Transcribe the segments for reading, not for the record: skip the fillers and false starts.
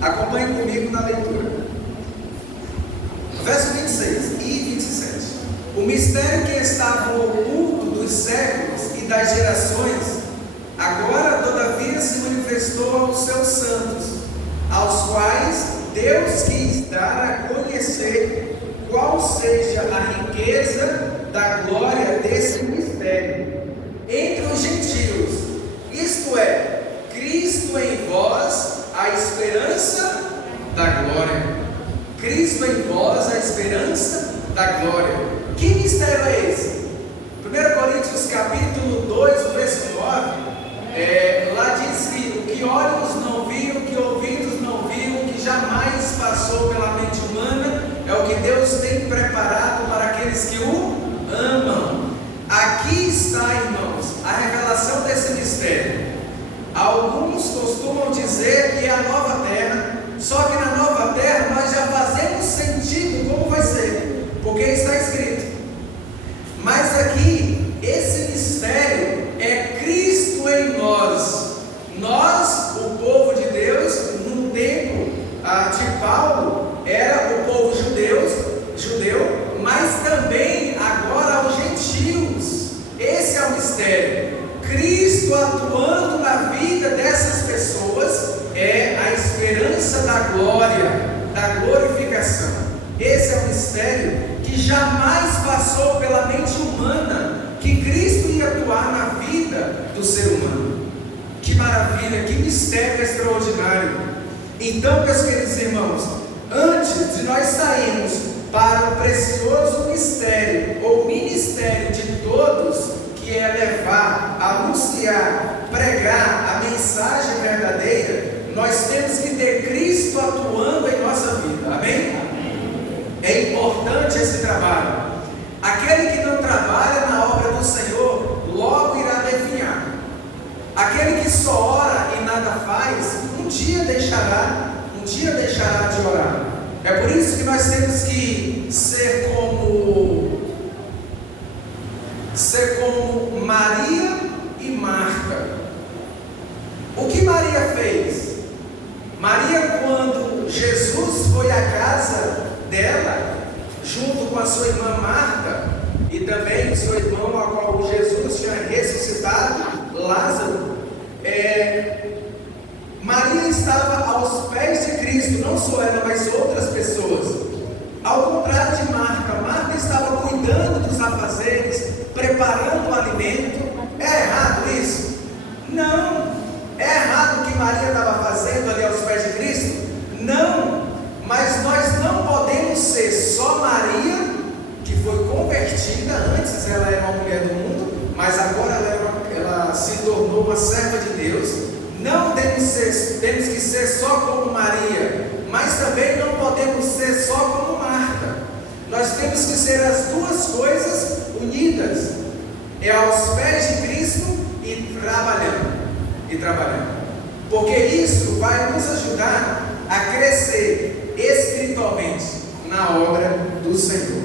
Acompanhe comigo na leitura. Verso 26 e 27. O mistério que estava oculto dos séculos e das gerações, agora todavia se manifestou aos seus santos, aos quais Deus quis dar a conhecer qual seja a riqueza da glória desse mistério entre os gentios, isto é, Cristo em vós, a esperança da glória. Cristo em vós, a esperança da glória. Que mistério é esse? 1 Coríntios capítulo 2, verso 9, lá diz que o que olhos não viram, o que ouvidos não viram, o que jamais passou pela mente humana, é o que Deus tem preparado para aqueles que o amam. Aqui está, irmãos, a revelação desse mistério. Alguns costumam dizer que é a nova terra, só que na nova terra nós já fazemos sentido como vai ser, porque está escrito. Mas aqui, esse mistério é Cristo em nós. Nós, o povo de Deus, no tempo de Paulo, era o povo judeu, mas também agora os gentios. Esse é o mistério. Cristo atuando na vida dessas pessoas é a esperança da glória, da glorificação. Esse é o mistério que jamais passou pela mente humana, que Cristo ia atuar na vida do ser humano. Que maravilha, que mistério extraordinário. Então, meus queridos irmãos, antes de nós sairmos para o precioso mistério ou ministério de todos, que é levar, anunciar, pregar a mensagem verdadeira, nós temos que ter Cristo atuando em nossa vida. Amém? É importante esse trabalho. Aquele que não trabalha na obra do Senhor, logo irá definhar. Aquele que só ora e nada faz, um dia deixará de orar. É por isso que nós temos que ser como Maria e Marta. O que Maria fez? Maria, quando Jesus foi à casa dela, junto com a sua irmã Marta, e também o seu irmão, a qual Jesus tinha ressuscitado, Lázaro, Maria estava aos pés de Cristo, não só ela, mas outras pessoas. Ao contrário de Marta, Marta estava cuidando dos afazeres, preparando o alimento. É errado isso? Não. É errado o que Maria estava fazendo ali aos pés de Cristo? Não. Mas nós não podemos ser só Maria, que foi convertida. Antes ela era uma mulher do mundo, mas agora ela se tornou uma serva de Deus. Não temos que ser só como Maria, mas também não podemos ser só como Marta. Nós temos que ser as duas coisas unidas. É aos pés de Cristo e trabalhando. Porque isso vai nos ajudar a crescer espiritualmente na obra do Senhor.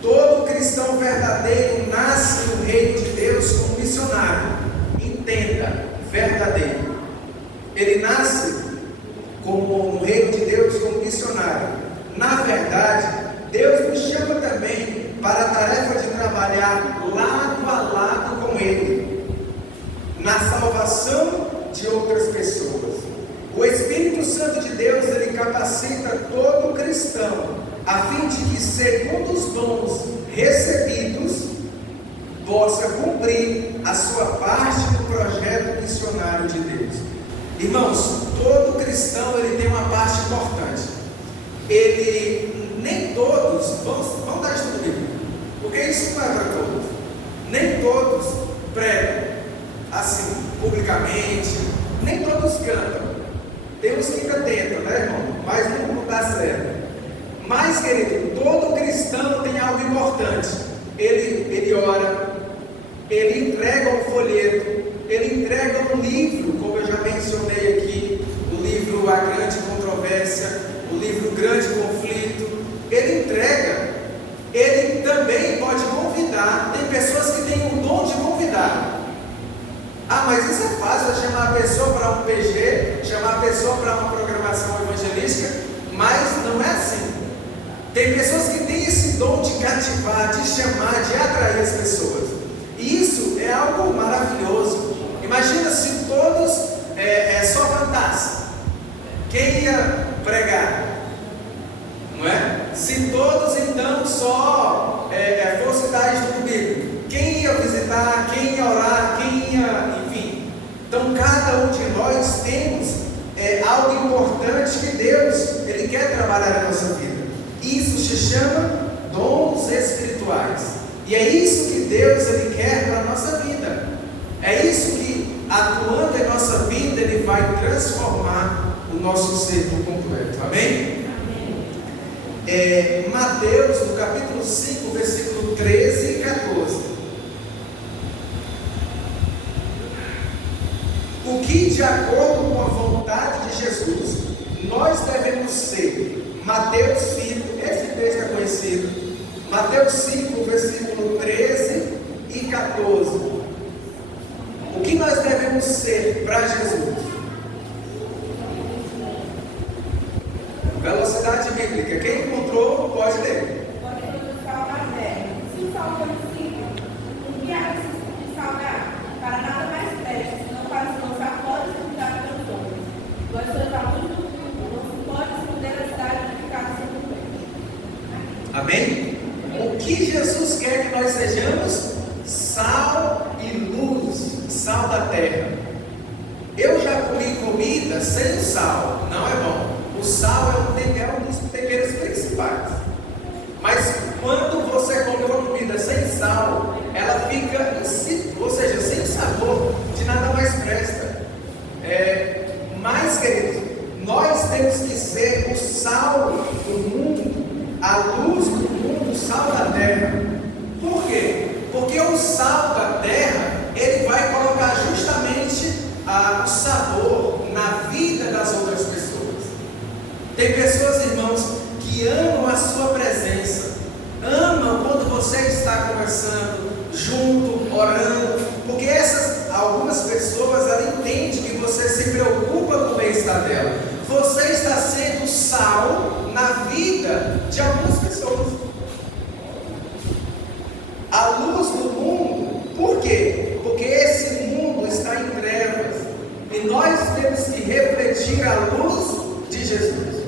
Todo cristão verdadeiro nasce no reino de Deus como missionário. Entenda, verdadeiro. Ele nasce no reino de Deus como missionário. Na verdade, Deus nos chama também para a tarefa de trabalhar lado a lado com Ele, na salvação de outras pessoas. O Espírito Santo de Deus, ele capacita todo cristão, a fim de que, segundo os dons recebidos, possa cumprir a sua parte no projeto missionário de Deus. Irmãos, todo cristão ele tem uma parte importante. Nem todos, vamos dar estudo bíblico, porque isso não é para todos. Nem todos pregam assim, publicamente, nem todos cantam. Tem uns que ainda tentam, né, irmão? Mas não dá certo. Mas, querido, todo cristão tem algo importante. Ele ora, ele entrega um folheto, ele entrega um livro, como eu já mencionei aqui, o livro A Grande Controvérsia, o livro Grande Conflito. Ele entrega, ele também pode convidar. Tem pessoas que têm o dom de convidar. Ah, mas isso é fácil, é chamar a pessoa para um PG, chamar a pessoa para uma programação evangélica Tem pessoas que têm esse dom de cativar, de chamar, de atrair as pessoas. E isso é algo maravilhoso. Imagina se todos só cantassem. Quem ia pregar? Não é? Se todos então só fossem dar estudo bíblico, quem ia visitar, quem ia orar, quem ia, enfim. Então cada um de nós temos algo importante que Deus Ele quer trabalhar na nossa vida. Isso se chama dons espirituais. E é isso que Deus Ele quer para a nossa vida. É isso que, atuando em nossa vida, Ele vai transformar o nosso ser por completo. Amém? Mateus, no capítulo 5, versículo 13 e 14. O que, de acordo com a vontade de Jesus, nós devemos ser. Mateus 5, esse texto é conhecido. Mateus 5, versículo 13 e 14. O que nós devemos ser para Jesus? Velocidade bíblica. Quem encontrou, pode ler. Se o sal for insípido, o que há de salgar? Para nada mais preste, senão para se lançar fora e cuidar pelos homens. Vós sois a luz do mundo, não se pode esconder a cidade de ficar sem governo. Amém? O que Jesus quer que nós sejamos? Sal e luz, sal da terra. Eu já comi comida sem sal, não é bom. O sal é um dos temperos principais. Mas quando você come uma comida sem sal, ela fica insípida, ou seja, sem sabor, de nada mais presta. Mas, queridos, nós temos que ser o sal do mundo, a luz do mundo, o sal da terra. Por quê? Porque o sal da terra, ele vai colocar justamente o sabor na vida das outras pessoas. Tem pessoas, irmãos, que amam a sua presença, amam quando você está conversando, junto, orando, porque algumas pessoas, ela entende que você se preocupa com o bem-estar dela. Você está sendo sal na vida de algumas pessoas. A luz do mundo, por quê? Porque esse mundo está em trevas, e nós temos que refletir a luz de Jesus.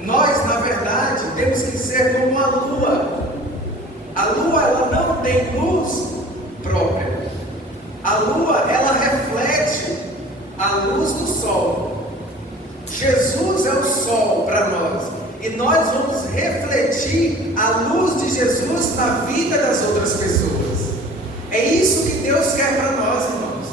Nós, na verdade, temos que ser como a lua. A lua, ela não tem luz própria. A lua, ela reflete a luz do sol. Jesus é o sol para nós. E nós vamos refletir a luz de Jesus na vida das outras pessoas. É isso que Deus quer para nós, irmãos.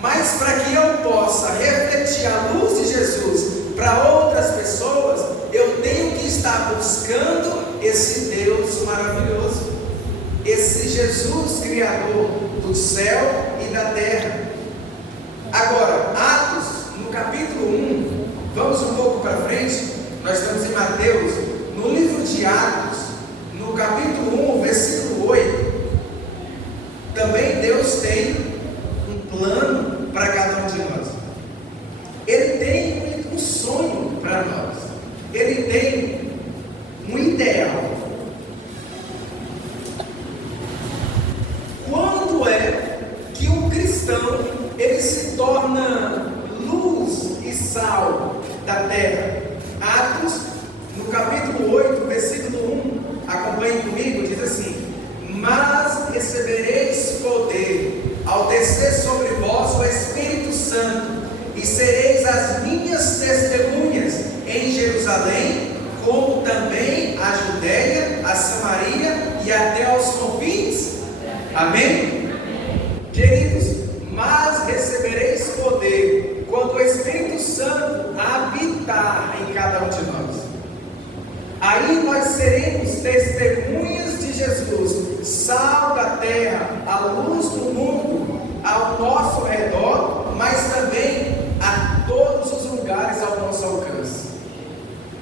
Mas para que eu possa refletir a luz de Jesus para outras pessoas, eu tenho que estar buscando esse Deus maravilhoso, esse Jesus Criador do céu e da terra. Agora, Atos, no capítulo 1, vamos um pouco para frente, nós estamos em Mateus, no livro de Atos, no capítulo 1, versículo 8, também Deus tem um plano para cada um de nós. Ele tem um sonho para nós. Ele tem um ideal. Quando é que um cristão ele se torna luz e sal da terra? Atos, no capítulo 8, versículo 1, acompanhe comigo, diz assim: mas recebereis poder ao descer sobre vós o Espírito Santo, e sereis as minhas testemunhas em Jerusalém, como também a Judéia, a Samaria e até aos confins. Amém? Queridos, mas recebereis poder quando o Espírito Santo habitar em cada um de nós. Aí nós seremos testemunhas de Jesus, sal da terra, a luz do mundo ao nosso redor, mas também a todos os lugares ao nosso alcance.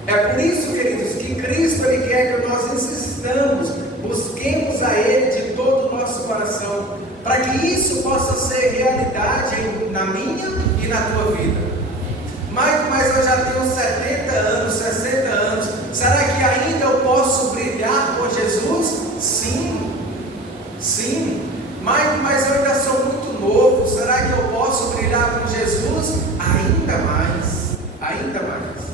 É por isso, queridos, que Cristo ele quer que nós insistamos, busquemos a Ele de todo o nosso coração, para que isso possa ser realidade na minha e na tua vida. Mas eu já tenho 70 anos, 60 anos, será que ainda eu posso ainda mais.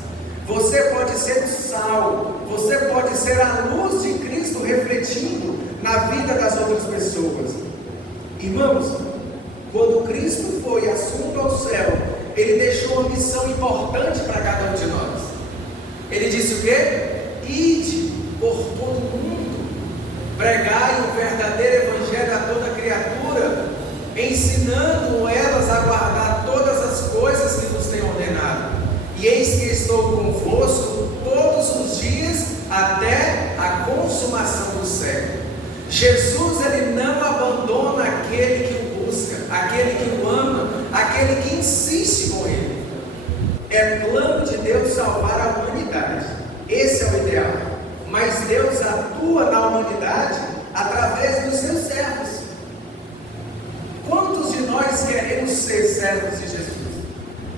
Você pode ser o sal, você pode ser a luz de Cristo refletindo na vida das outras pessoas. Irmãos, quando Cristo foi assunto ao céu, Ele deixou uma missão importante para cada um de nós. Ele disse o quê? Ide por todo mundo, pregai o verdadeiro evangelho a toda criatura, ensinando elas a guardar todas as coisas que vos tenho ordenado. E eis que estou convosco todos os dias até a consumação do século. Jesus, Ele não abandona aquele que o busca, aquele que o ama, aquele que insiste com Ele. É plano de Deus salvar a humanidade. Esse é o ideal. Mas Deus atua na humanidade através dos seus servos. Quantos de nós queremos ser servos de Jesus?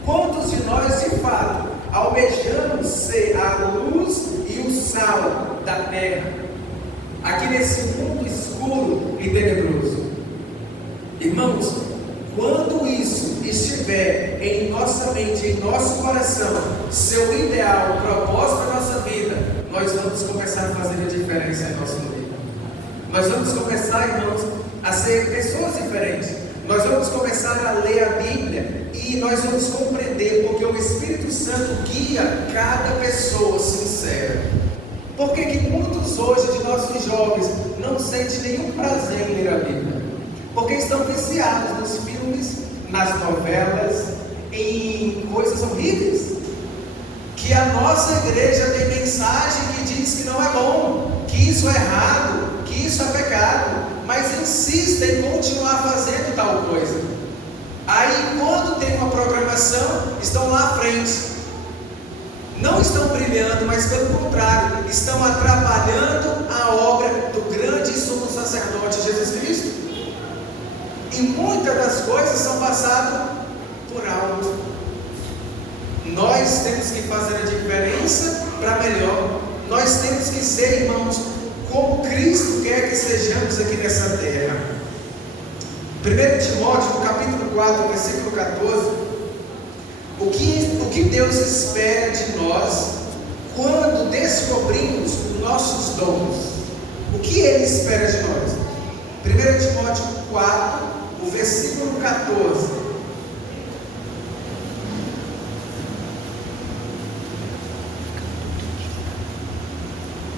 Quantos de nós, de fato, almejamos ser a luz e o sal da terra, aqui nesse mundo escuro e tenebroso? Irmãos, quando isso estiver em nossa mente, em nosso coração, seu ideal, propósito da nossa vida, nós vamos começar a fazer a diferença em nossa vida. Nós vamos começar, irmãos, a ser pessoas diferentes. Nós vamos começar a ler a Bíblia e nós vamos compreender porque o Espírito Santo guia cada pessoa sincera. Por que muitos hoje de nossos jovens não sentem nenhum prazer em ler a Bíblia? Porque estão viciados nos filmes, nas novelas, em coisas horríveis. Que a nossa igreja tem mensagem que diz que não é bom, que isso é errado, que isso é pecado, mas insistem em continuar fazendo tal coisa. Aí quando tem uma programação, estão lá à frente. Não estão brilhando, mas pelo contrário, estão atrapalhando a obra do grande e sumo sacerdote Jesus Cristo. E muitas das coisas são passadas por alto. Nós temos que fazer a diferença para melhor. Nós temos que ser, irmãos, como Cristo quer que sejamos aqui nessa terra. 1 Timóteo, no capítulo 4, versículo 14, o que Deus espera de nós quando descobrimos os nossos dons? O que Ele espera de nós? 1 Timóteo 4, o versículo 14.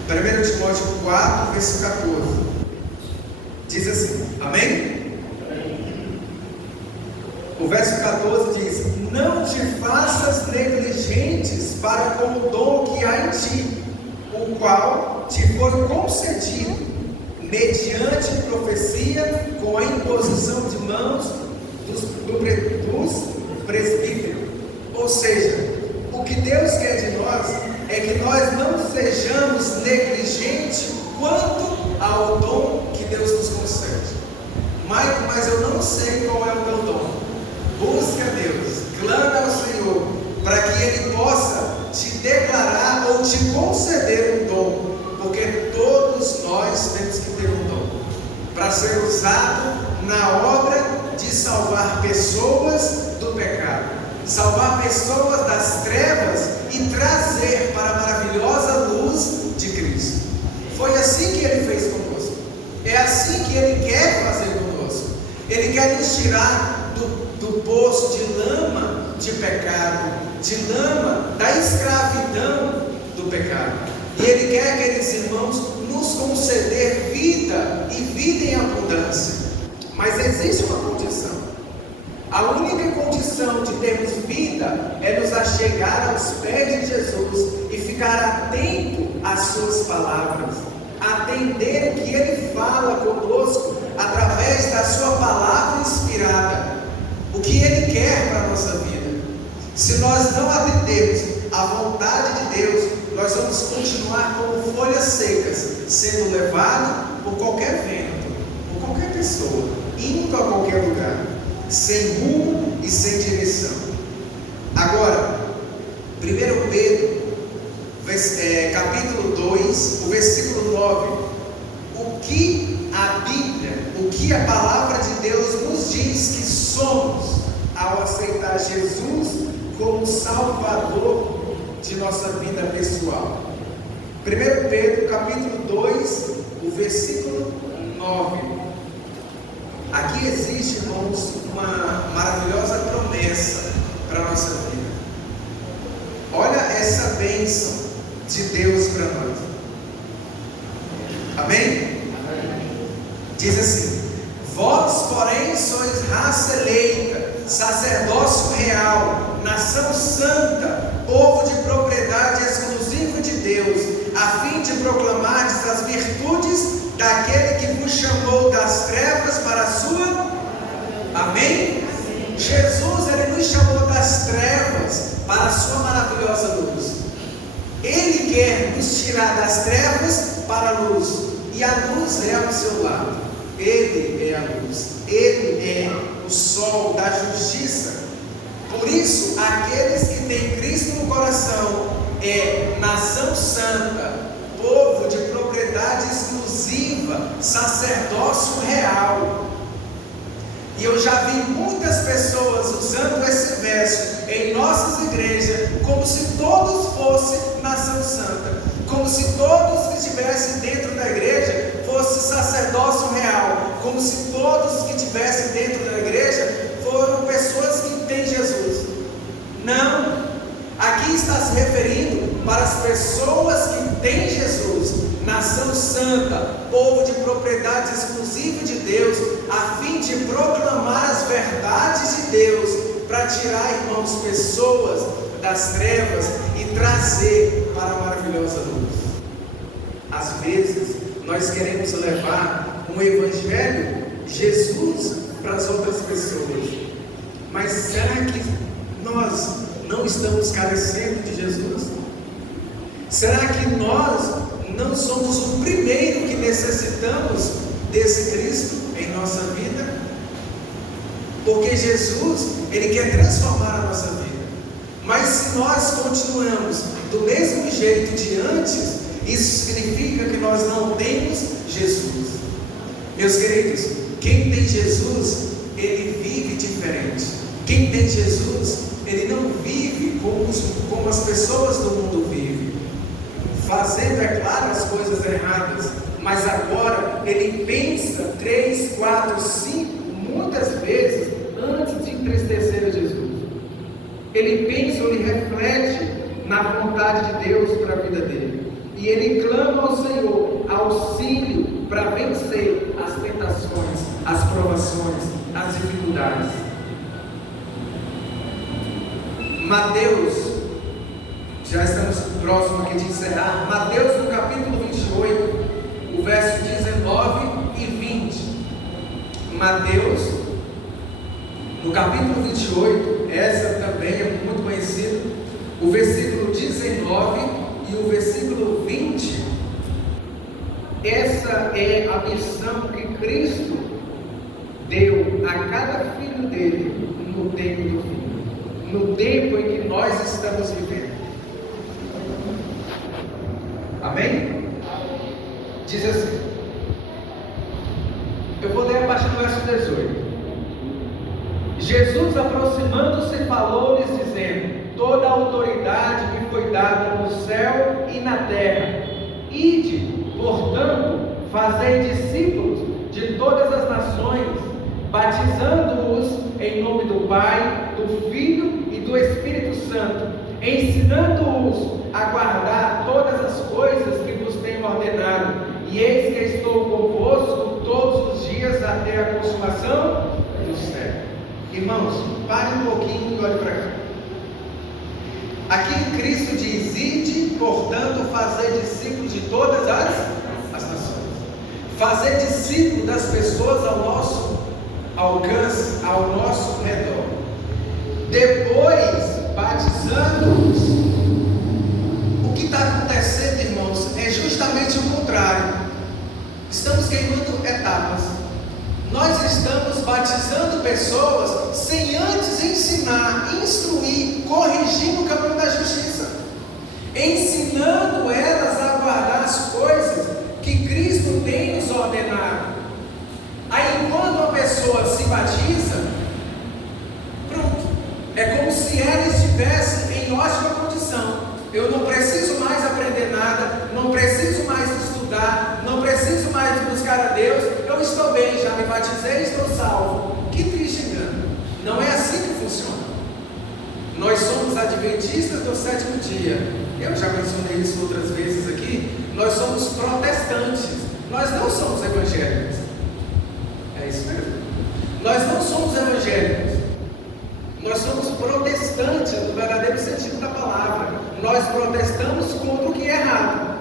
1 Timóteo 4, versículo 14, diz assim, amém? O verso 14 diz: não te faças negligentes para com o dom que há em ti, o qual te foi concedido, mediante profecia, com a imposição de mãos dos presbíteros. Ou seja, o que Deus quer de nós é que nós não sejamos negligentes quanto ao dom que Deus nos concede. Mas eu não sei qual é o meu dom. Busca a Deus, clama ao Senhor, para que Ele possa te declarar ou te conceder um dom, porque todos nós temos que ter um dom, para ser usado na obra de salvar pessoas do pecado, salvar pessoas das trevas e trazer para a maravilhosa luz de Cristo. Foi assim que Ele fez conosco, é assim que Ele quer fazer conosco. Ele quer nos tirar do poço de lama de pecado, de lama da escravidão do pecado. E Ele quer, queridos irmãos, nos conceder vida e vida em abundância. Mas existe uma condição. A única condição de termos vida é nos achegar aos pés de Jesus e ficar atento às suas palavras, atender o que Ele fala conosco através da sua palavra inspirada, o que Ele quer para a nossa vida. Se nós não atendermos à vontade de Deus, nós vamos continuar como folhas secas, sendo levados por qualquer vento, por qualquer pessoa, indo a qualquer lugar, sem rumo e sem direção. Agora, 1 Pedro, capítulo 2, o versículo 9, o que a Bíblia, o que a palavra de Deus nos diz que somos ao aceitar Jesus como Salvador de nossa vida pessoal. 1 Pedro capítulo 2, o versículo 9. Aqui existe, irmãos, uma maravilhosa promessa para a nossa vida. Olha essa bênção de Deus para nós. Amém? Diz assim: vós, porém, sois raça eleita, sacerdócio real, nação santa, povo de propriedade exclusiva de Deus, a fim de proclamardes as virtudes daquele que vos chamou das trevas para a sua. Amém? Jesus, Ele nos chamou das trevas para a sua maravilhosa luz. Ele quer nos tirar das trevas para a luz, e a luz é ao seu lado. Ele é a luz, Ele é o sol da justiça. Por isso, aqueles que têm Cristo no coração é nação santa, povo de propriedade exclusiva, sacerdócio real. E eu já vi muitas pessoas usando esse verso em nossas igrejas como se todos fossem nação santa, como se todos que estivessem dentro da igreja fossem sacerdócio real, como se todos que estivessem dentro da igreja foram pessoas que têm Jesus. Não, aqui está se referindo para as pessoas que têm Jesus, nação santa, povo de propriedade exclusiva de Deus, a fim de proclamar as verdades de Deus, para tirar, irmãos, pessoas das trevas e trazer para a maravilhosa luz. Às vezes, nós queremos levar um evangelho, Jesus, para as outras pessoas, mas será que nós não estamos carecendo de Jesus? Será que nós não somos o primeiro que necessitamos desse Cristo em nossa vida? Porque Jesus, Ele quer transformar a nossa vida. Mas se nós continuamos do mesmo jeito de antes, isso significa que nós não temos Jesus. Meus queridos, quem tem Jesus, ele vive diferente. Quem tem Jesus, ele não vive como as pessoas do mundo vivem, fazendo, é claro, as coisas erradas, mas agora ele pensa 3, 4, 5, muitas vezes antes de entristecer a Jesus. Ele pensa, ele reflete na vontade de Deus para a vida dele, e ele clama ao Senhor auxílio para vencer as tentações, as provações, as dificuldades. Mateus, já estamos próximos aqui de encerrar. Mateus no capítulo 28, o verso 19 e 20. Mateus no capítulo 28, essa também é muito conhecida, o versículo 19 e o versículo 20. Essa é a missão que Cristo deu a cada filho dele no tempo do fim, no tempo em que nós estamos vivendo. Amém? Diz assim, eu vou ler a partir do verso 18. Jesus, aproximando-se, falou-lhes dizendo: toda a autoridade me foi dada no céu e na terra. Ide, portanto, fazei discípulos de todas as nações, batizando-os em nome do Pai, do Filho e do Espírito Santo, ensinando-os a guardar todas as coisas que vos tenho ordenado, e eis que estou convosco todos os dias até a consumação do século. Irmãos, pare um pouquinho e olhe para cá. Aqui Cristo diz: ide, portanto, fazer discípulos de todas as nações. Fazer discípulos das pessoas ao nosso alcance, ao nosso redor. Depois, batizando-os. O que está acontecendo, irmãos, é justamente o contrário. Estamos queimando etapas. Nós estamos batizando pessoas sem antes ensinar, instruir, corrigir no caminho da justiça, ensinando elas a guardar as coisas que Cristo tem nos ordenado. Aí, quando uma pessoa se batiza, pronto, é como se ela estivesse em ótima condição. Eu não preciso mais aprender nada, não preciso mais estudar, não preciso mais buscar a Deus, eu estou bem, já me batizei, estou salvo. Que triste engano. Não é assim que funciona. Nós somos adventistas do sétimo dia. Eu já mencionei isso outras vezes aqui. Nós somos protestantes. Nós não somos evangélicos. É isso mesmo. Nós não somos evangélicos. Nós somos protestantes no verdadeiro sentido da palavra. Nós protestamos contra o que é errado.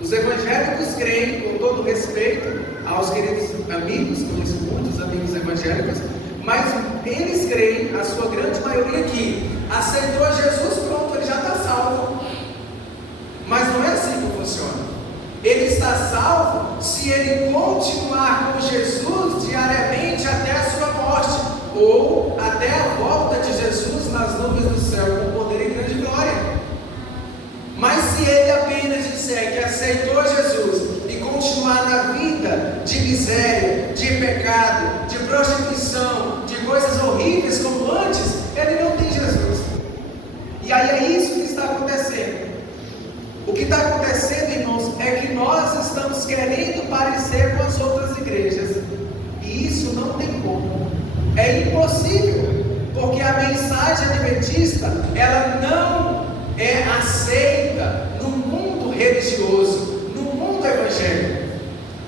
Os evangélicos creem, com todo respeito aos queridos amigos, conheço muitos amigos evangélicos, mas eles creem, a sua grande maioria, que aceitou Jesus, pronto, ele já está salvo. Mas não é assim que funciona. Ele está salvo se ele continuar com Jesus diariamente até a sua morte, ou até a volta de Jesus nas nuvens do céu com poder e grande glória. Mas se ele apenas disser que aceitou Jesus e continuar na vida de miséria, de pecado, de prostituição, de coisas horríveis como antes, ele não tem Jesus. E aí é isso que está acontecendo. O que está acontecendo, irmãos, é que nós estamos querendo parecer com as outras igrejas. E isso não tem como. É impossível. Porque a mensagem adventista, ela não é aceita no mundo religioso, no mundo evangélico.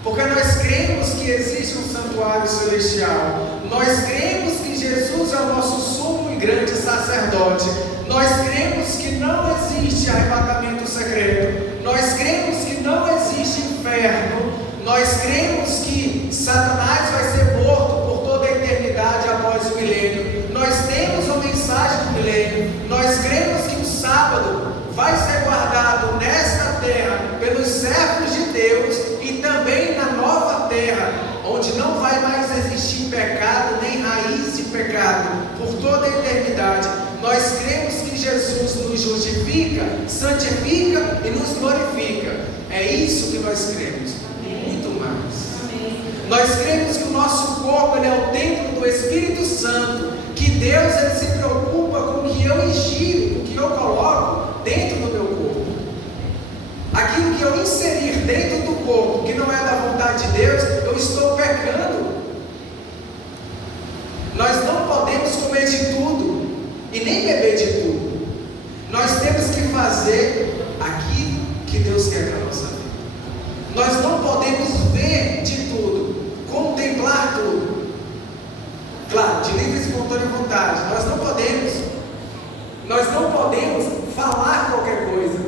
Porque nós cremos que existe um santuário celestial. Nós cremos que Jesus é o nosso sumo e grande sacerdote. Nós cremos que não existe arrebatamento secreto. Nós cremos que não existe inferno. Nós cremos que Satanás vai ser morto por toda a eternidade após o milênio. Nós temos a mensagem do milênio. Nós cremos que o sábado vai ser guardado nesta terra pelos servos de Deus e também na nova terra, onde não vai mais existir pecado nem raiz de pecado por toda a eternidade. Nós cremos que Jesus nos justifica, santifica e nos glorifica. É isso que nós cremos. Muito mais. Nós cremos que o nosso corpo ele é o templo do Espírito Santo, que Deus ele se preocupa com o que eu ingiro, com o que eu coloco dentro do meu corpo. Aquilo que eu inserir dentro do corpo, que não é da vontade de Deus, eu estou pecando. Nós não podemos comer de tudo e nem beber de tudo. Nós temos que fazer aquilo que Deus quer para a nossa vida. Nós não podemos ver de tudo, contemplar tudo. Claro, de livre e espontânea vontade. Nós não podemos falar qualquer coisa.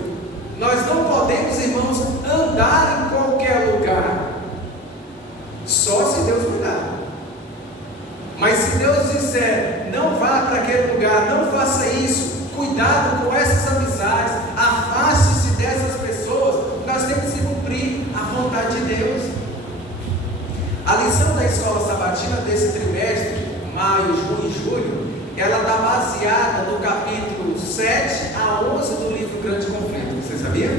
Nós não podemos, irmãos, andar em qualquer lugar. Só se Deus mandar. Mas se Deus disser, não vá para aquele lugar, não faça isso, cuidado com essas amizades, afaste-se dessas pessoas, nós temos que cumprir a vontade de Deus. A lição da escola sabatina desse trimestre, maio, junho e julho, ela está baseada no capítulo 7 a 11 do livro Grande Conflito. Você sabia?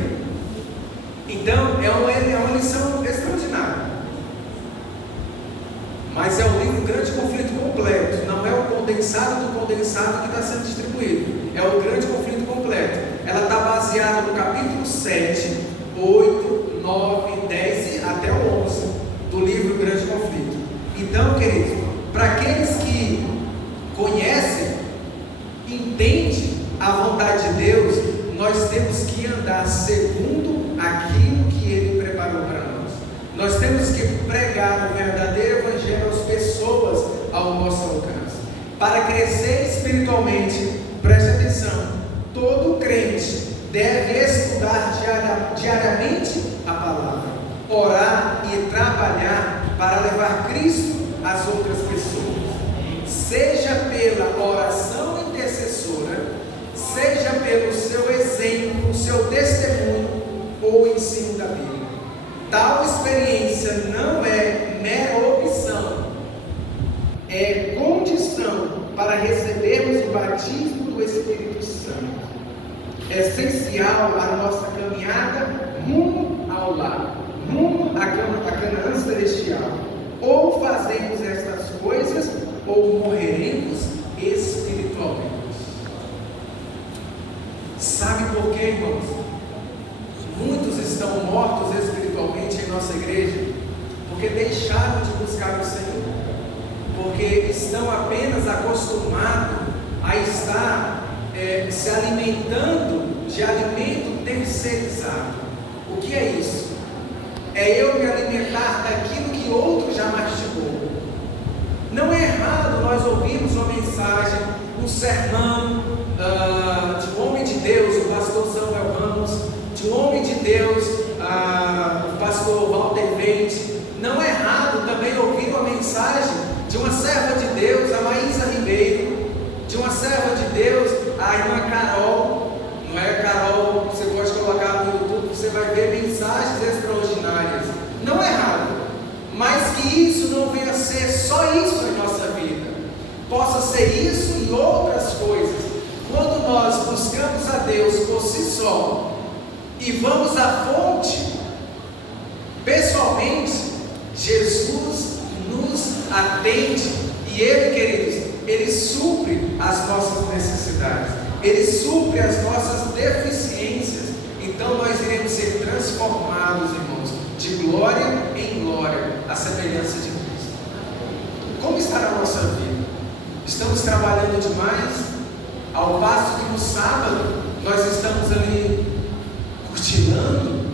Então, é uma lição extraordinária. Mas é o livro Grande Conflito completo. Não é o condensado do condensado que está sendo distribuído. É o Grande Conflito completo. Ela está baseada no capítulo 7, 8, 9, 10 e até o 11 do livro Grande Conflito. Então, queridos, para aqueles que conhecem, entendem a vontade de Deus, nós temos que andar segundo aquilo que Ele preparou para nós. Nós temos que pregar o verdadeiro evangelho às pessoas ao nosso alcance. Para crescer espiritualmente, preste atenção, todo crente deve estudar diariamente a palavra, orar e trabalhar para levar Cristo às outras pessoas, seja pela oração intercessora, seja pelo seu exemplo, seu testemunho ou ensino da Bíblia. Tal experiência não é mera opção, é condição para recebermos o batismo do Espírito Santo. É essencial a nossa caminhada rumo ao lar, rumo à Canaã celestial. Ou fazemos estas coisas, ou morreremos espiritualmente. Sabe por por quê, irmãos? Muitos estão mortos espiritualmente em nossa igreja porque deixaram de buscar o Senhor, porque estão apenas acostumados a estar se alimentando de alimento terceirizado. O que é isso? É eu me alimentar daquilo que outro já mastigou. Não é errado nós ouvirmos uma mensagem, um sermão de um homem de Deus, o pastor Samuel Ramos, de um homem de Deus, o pastor Walter Leite. Não é errado também ouvir uma mensagem de uma serva de Deus, a Maísa Ribeiro, de uma serva de Deus, a irmã Carol. Não é, Carol? Você pode colocar no YouTube, você vai ver mensagens extraordinárias. Não é errado, mas que isso não venha a ser só isso em nossa vida, possa ser isso e outras coisas. Quando nós buscamos a Deus por si só e vamos à fonte, pessoalmente, Jesus nos atende e Ele, queridos, Ele supre as nossas necessidades, Ele supre as nossas deficiências. Então nós iremos ser transformados, irmãos, de glória em glória, à semelhança de Cristo. Como está a nossa vida? Estamos trabalhando demais, ao passo que no sábado nós estamos ali cochilando.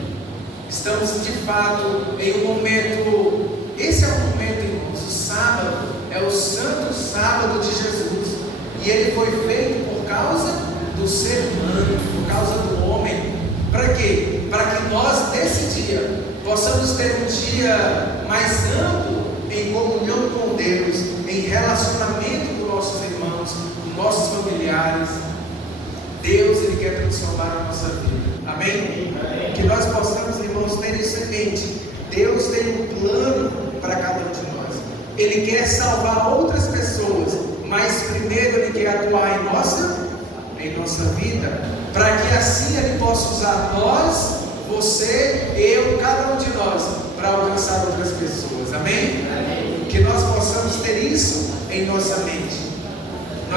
Estamos de fato em um momento, esse é o momento, irmãos, o sábado é o santo sábado de Jesus, e ele foi feito por causa do ser humano, por causa do homem. Para quê? Para que nós nesse dia possamos ter um dia mais amplo em comunhão com Deus, em relacionamento com nossos irmãos, com nossos familiares. Deus, Ele quer transformar a nossa vida. Amém? Amém. Que nós possamos, irmãos, ter isso em mente. Deus tem um plano para cada um de nós. Ele quer salvar outras pessoas, mas primeiro Ele quer atuar em nossa vida, para que assim Ele possa usar nós, você, eu, cada um de nós, para alcançar outras pessoas. Amém? Amém. Que nós possamos ter isso em nossa mente.